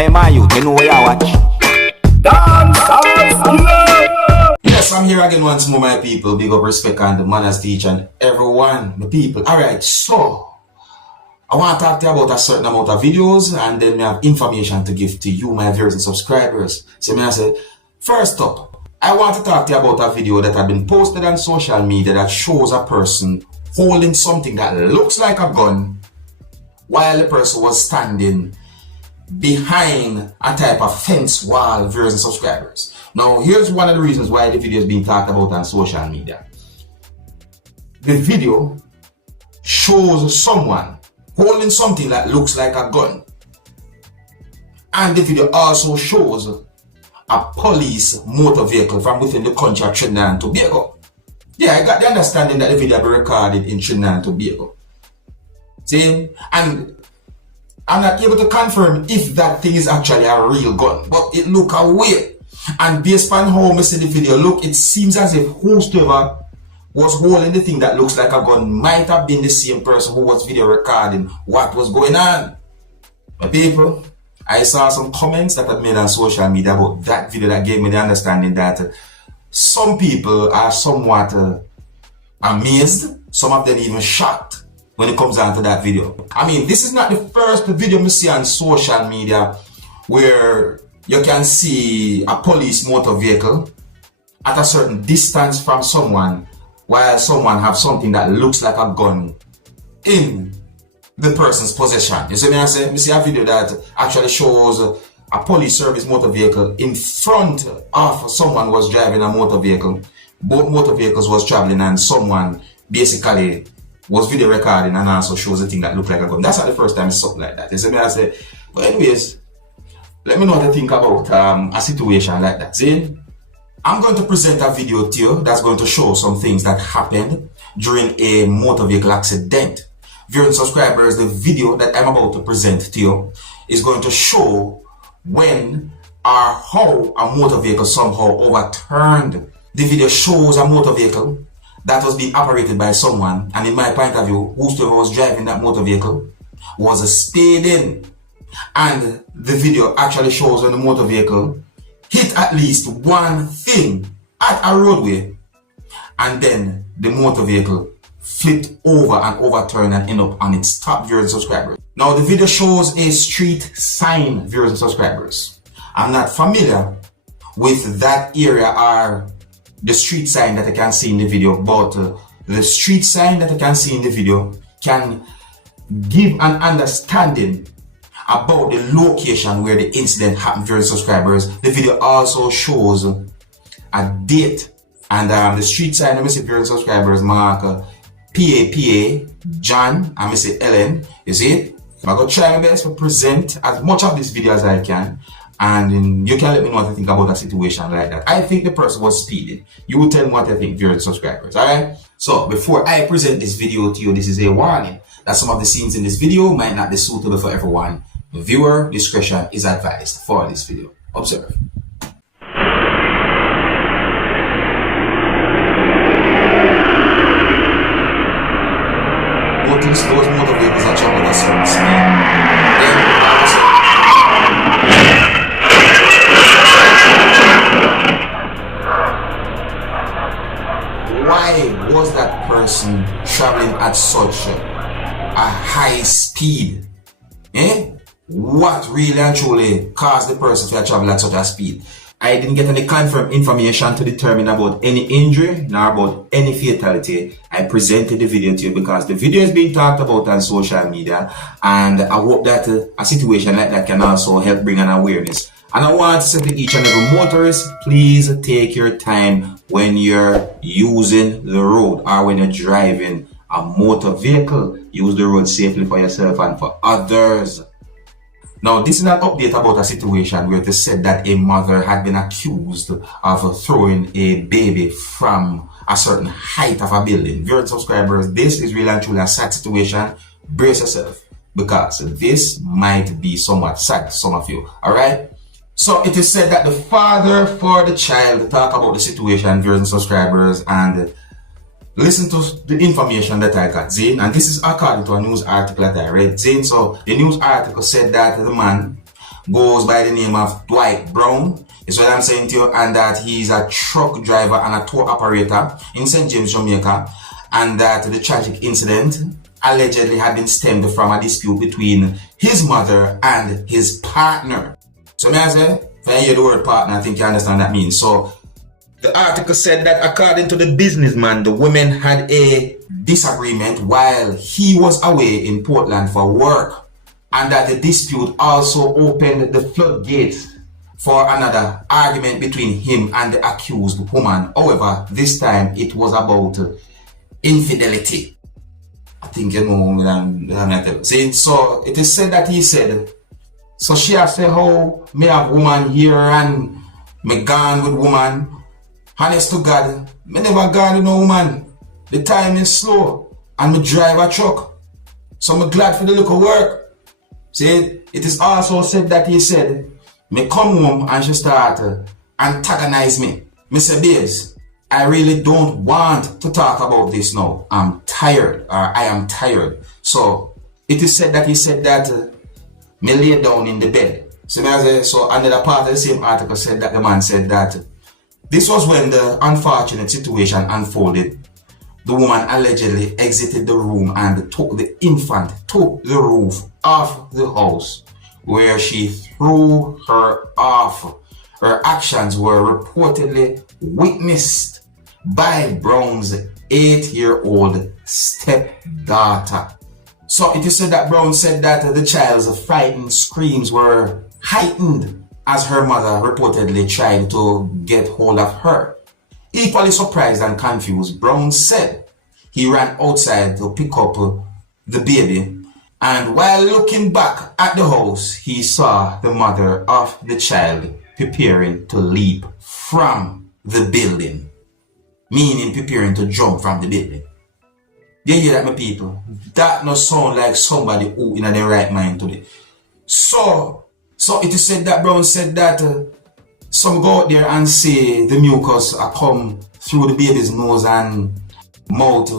Hey man, you know where you watch? Dancehall skilla. Yes, I'm here again once more, my people. Big up, respect, and the manners teach and everyone, the people. Alright, so I want to talk to you about a certain amount of videos, and then we have information to give to you, my viewers and subscribers. So I say, first up, I want to talk to you about a video that had been posted on social media that shows a person holding something that looks like a gun while the person was standing behind a type of fence wall, viewers and subscribers. Now, here's one of the reasons why the video is being talked about on social media. The video shows someone holding something that looks like a gun. And the video also shows a police motor vehicle from within the country of Trinidad and Tobago. Yeah, I got the understanding that the video will be recorded in Trinidad and Tobago. See? And I'm not able to confirm if that thing is actually a real gun, but it look away. And based on how I see the video look, it seems as if whoever was holding the thing that looks like a gun might have been the same person who was video recording what was going on. My people, I saw some comments that I made on social media about that video that gave me the understanding that some people are somewhat amazed, some of them even shocked when it comes down to that video. I mean, this is not the first video we see on social media where you can see a police motor vehicle at a certain distance from someone while someone have something that looks like a gun in the person's possession. You see me I say? We see a video that actually shows a police service motor vehicle in front of someone was driving a motor vehicle. Both motor vehicles was traveling and someone basically was video recording and also shows a thing that looked like a gun. That's not the first time it's something like that. You see me I say? But anyways, let me know what you think about a situation like that. See? I'm going to present a video to you that's going to show some things that happened during a motor vehicle accident. Viewers and subscribers, the video that I'm about to present to you is going to show when or how a motor vehicle somehow overturned. The video shows a motor vehicle that was being operated by someone, and in my point of view, whoever was driving that motor vehicle was speeding. And the video actually shows when the motor vehicle hit at least one thing at a roadway, and then the motor vehicle flipped over and overturned and ended up on its top, viewers and subscribers. Now the video shows a street sign, viewers and subscribers. I'm not familiar with that area or the street sign that I can see in the video, but the street sign that I can see in the video can give an understanding about the location where the incident happened, viewers and subscribers. The video also shows a date, and the street sign, let me see, viewers and subscribers, mark PAPA John, and me say Ellen. You see, I'm going to try my best to present as much of this video as I can, and you can let me know what you think about a situation like that. I think the person was speeding. You will tell me what you think, viewers and subscribers, alright? So before I present this video to you, this is a warning that some of the scenes in this video might not be suitable for everyone. Viewer discretion is advised for this video. Observe. Notice those motor vehicles are traveling at a certain speed. Why was that person traveling at such a high speed? What really and truly caused the person to travel at such a speed? I didn't get any confirmed information to determine about any injury nor about any fatality. I presented the video to you because the video is being talked about on social media, and I hope that a situation like that can also help bring an awareness. And I want to say to each and every motorist, please take your time when you're using the road or when you're driving a motor vehicle. Use the road safely for yourself and for others. Now, this is an update about a situation where it is said that a mother had been accused of throwing a baby from a certain height of a building. Viewers and subscribers, this is really and truly a sad situation. Brace yourself, because this might be somewhat sad to some of you, alright? So it is said that the father for the child talk about the situation, viewers and subscribers, and listen to the information that I got, Zane, and this is according to a news article that I read, Zane. So the news article said that the man goes by the name of Dwight Brown, is what I'm saying to you, and that he's a truck driver and a tour operator in St. James, Jamaica, and that the tragic incident allegedly had been stemmed from a dispute between his mother and his partner. So may I say, if I hear the word partner, I think you understand what that means. So the article said that according to the businessman, the women had a disagreement while he was away in Portland for work, and that the dispute also opened the floodgates for another argument between him and the accused woman. However, this time it was about infidelity. I think you know what I'm saying. So it is said that he said, so she has said, how me have woman here and me gone with woman. Honest to God, me never gone with no woman. The time is slow and me drive a truck. So me glad for the little work. See, it is also said that he said, me come home and she start antagonize me. Me say, babes, I really don't want to talk about this now. I'm tired, or I am tired. So it is said that he said that me lay down in the bed. So another part of the same article said that the man said that this was when the unfortunate situation unfolded. The woman allegedly exited the room and took the infant to the roof of the house, where she threw her off. Her actions were reportedly witnessed by Brown's 8-year-old stepdaughter. So it is said that Brown said that the child's frightened screams were heightened as her mother reportedly tried to get hold of her. Equally surprised and confused, Brown said he ran outside to pick up the baby, and while looking back at the house, he saw the mother of the child preparing to leap from the building, meaning preparing to jump from the building. You hear that, my people? That no sound like somebody who in their right mind today. So it is said that Brown said that some go out there and say the mucus come through the baby's nose and mouth.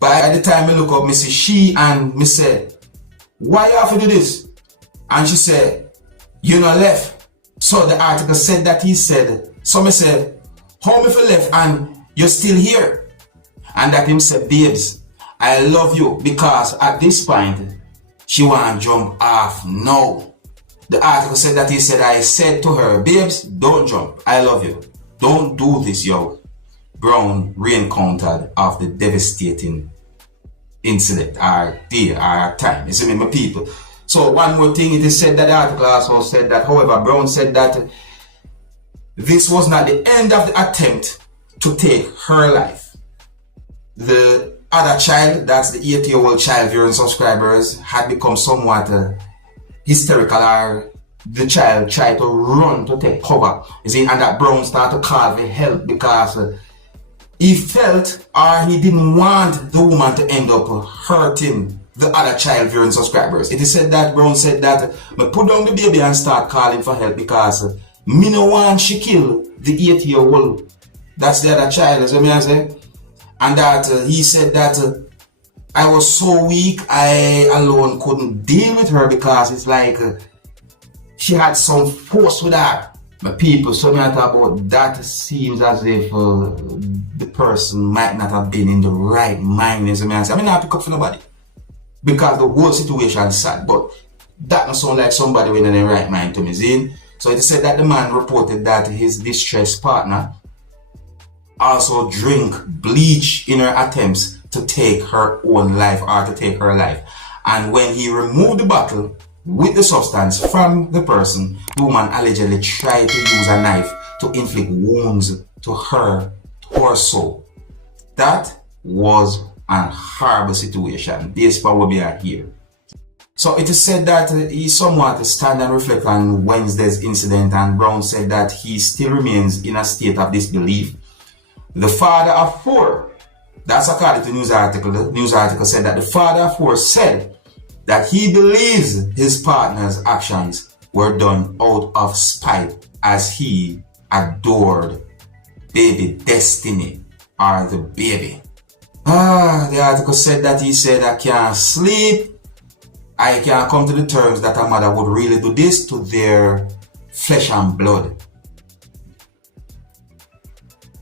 By the time I look up, me see she and me say, why you have to do this? And she said, you know left. So the article said that he said, so me said, how me for left and you're still here? And that him said, babes, I love you, because at this point, she want to jump off now. The article said that he said, I said to her, babes, don't jump, I love you. Don't do this, yo. Brown re-encountered of the devastating incident, or time. You see me, my people? So one more thing, it is said that the article also said that, however, Brown said that this was not the end of the attempt to take her life. The other child, that's the 8-year-old child viewing subscribers, had become somewhat hysterical, or the child tried to run to take cover. You see, and that Brown started to call for help because he felt, or he didn't want the woman to end up hurting the other child viewing subscribers. It is said that Brown said that me put down the baby and start calling for help because me no want she kill the 8-year-old. That's the other child, as I say. And that he said that I was so weak, I alone couldn't deal with her because it's like she had some force with her. My people, so me talk about that, seems as if the person might not have been in the right mind. As I say, I mean, not pick up for nobody because the whole situation is sad, but that don't sound like somebody in the right mind to me. See? So it said that the man reported that his distressed partner also drink bleach in her attempts to take her own life, or to take her life. And when he removed the bottle with the substance from the person, the woman allegedly tried to use a knife to inflict wounds to her torso. That was a horrible situation. This is why we are here. So it is said that he somewhat stand and reflect on Wednesday's incident, and Brown said that he still remains in a state of disbelief. The father of 4, that's according to the news article. The news article said that the father of 4 said that he believes his partner's actions were done out of spite, as he adored baby Destiny, or the baby. The article said that he said, I can't sleep, I can come to the terms that a mother would really do this to their flesh and blood.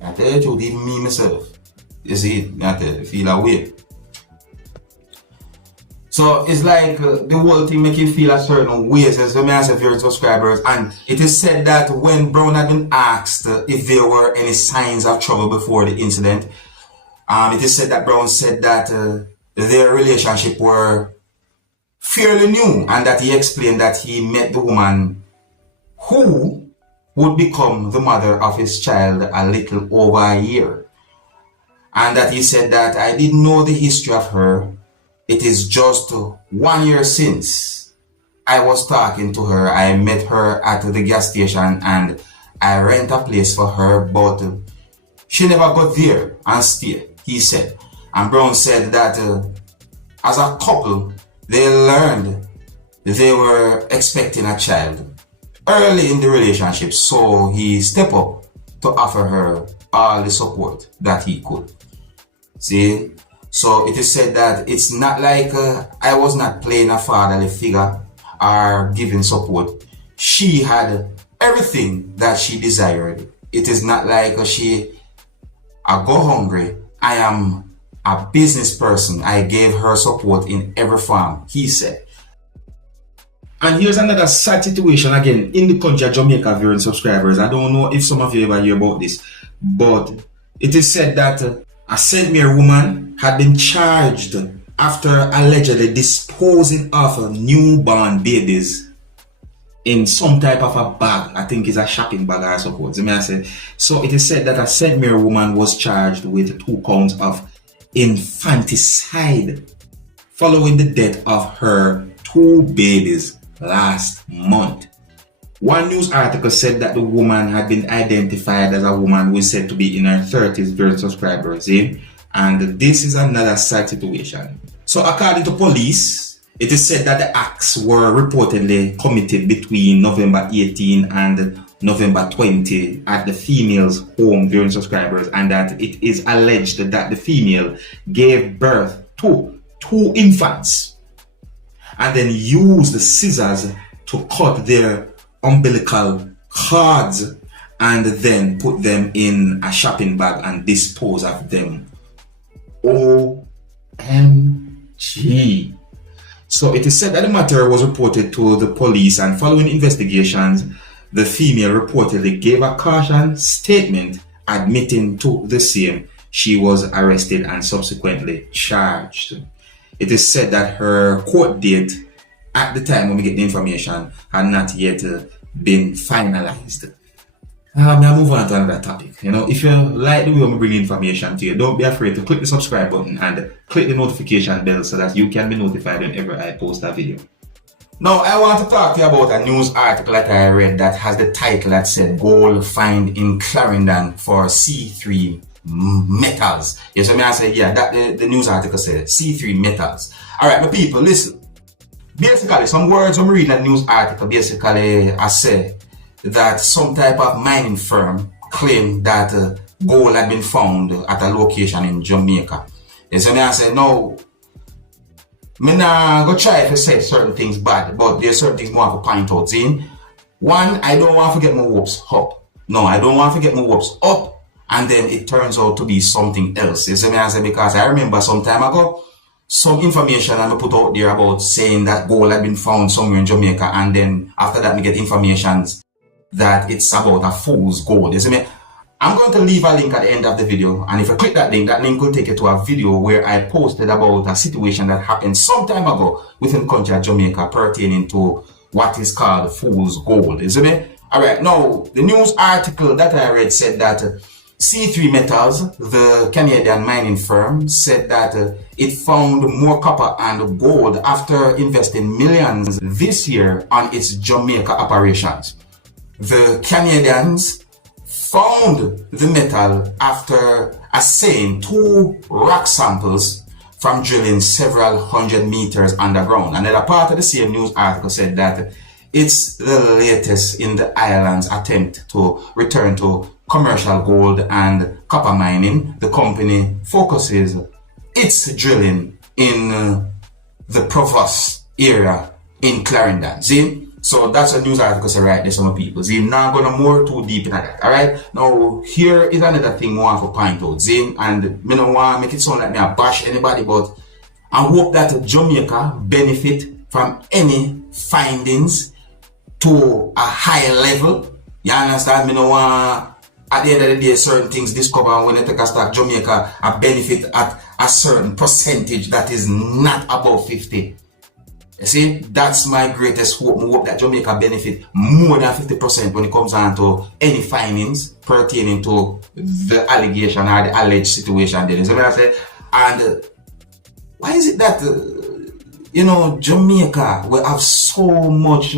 I tell you the truth, even me myself. You see, I feel a way. So it's like the whole thing make you feel a certain way. So may I say for your subscribers, and it is said that when Brown had been asked if there were any signs of trouble before the incident, it is said that Brown said that their relationship were fairly new, and that he explained that he met the woman who would become the mother of his child a little over a year. And that he said that I didn't know the history of her. It is just 1 year since I was talking to her. I met her at the gas station and I rent a place for her, but she never got there and stay, he said. And Brown said that as a couple, they learned they were expecting a child early in the relationship, so he stepped up to offer her all the support that he could. See? So it is said that it's not like I was not playing a fatherly figure or giving support. She had everything that she desired. It is not like I go hungry. I am a business person. I gave her support in every form, he said. And here's another sad situation again in the country of Jamaica, viewing subscribers. I don't know if some of you ever hear about this, but it is said that a St. Mary woman had been charged after allegedly disposing of newborn babies in some type of a bag. I think it's a shopping bag, I suppose. So it is said that a St. Mary woman was charged with 2 counts of infanticide following the death of her 2 babies last month. One news article said that the woman had been identified as a woman who is said to be in her 30s, very subscribers, and this is another sad situation. So according to police, it is said that the acts were reportedly committed between November 18 and November 20 at the female's home, viewing subscribers, and that it is alleged that the female gave birth to 2 infants and then used the scissors to cut their umbilical cords and then put them in a shopping bag and dispose of them. OMG. So it is said that the matter was reported to the police, and following investigations, the female reportedly gave a caution statement admitting to the same. She was arrested and subsequently charged. It is said that her court date at the time when we get the information had not yet been finalized. I'll move on to another topic. If you like the way I bring information to you, don't be afraid to click the subscribe button and click the notification bell so that you can be notified whenever I post a video. Now, I want to talk to you about a news article that I read that has the title that said gold find in Clarendon for C3 metals. Yes, I say, yeah, that the news article said C3 metals. Alright, my people, listen. Basically, some words I'm reading that news article, basically, I say that some type of mining firm claimed that gold had been found at a location in Jamaica. Yes, I say, no, I'm not going to try to say certain things bad, but there's certain things I want to point out. One, I don't want to get my hopes up. No, I don't want to get my hopes up, and then it turns out to be something else. You see me, I say, because I remember some time ago, some information I put out there about saying that gold had been found somewhere in Jamaica, and then after that, we get information that it's about a fool's gold. You see me? I'm going to leave a link at the end of the video, and if you click that link will take you to a video where I posted about a situation that happened some time ago within the country of Jamaica pertaining to what is called fool's gold. You see me? Alright, now the news article that I read said that C3 Metals, the Canadian mining firm, said that it found more copper and gold after investing millions this year on its Jamaica operations. The Canadians found the metal after assaying 2 rock samples from drilling several hundred meters underground. Another part of the same news article said that it's the latest in the island's attempt to return to commercial gold and copper mining. The company focuses its drilling in the province area in Clarendon. See? So that's a news article say right there, some people. See, now I'm gonna more too deep into that. Alright? Now here is another thing I want to point out. See? And me don't want to make it sound like me I bash anybody, but I hope that Jamaica benefit from any findings to a high level. You understand? Me no want at the end of the day certain things discover when they take a stock Jamaica a benefit at a certain percentage that is not above 50. You see, that's my greatest hope. I hope that Jamaica benefit more than 50% when it comes on to any findings pertaining to the allegation or the alleged situation there. So I say, and why is it that Jamaica will have so much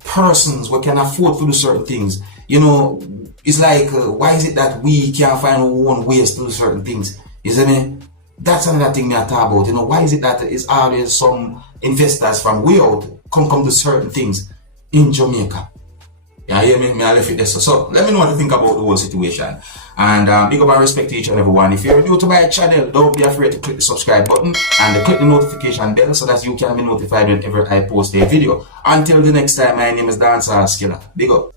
persons who can afford to do certain things? It's like why is it that we can't find our own ways to do certain things? You see me? That's another thing I talk about. Why is it that it's always some investors from way out come to certain things in Jamaica? You hear me? I left it there. So let me know what you think about the whole situation. And big up and respect to each and everyone. If you're new to my channel, don't be afraid to click the subscribe button and click the notification bell so that you can be notified whenever I post a video. Until the next time, my name is Dancehall Skilla. Big up.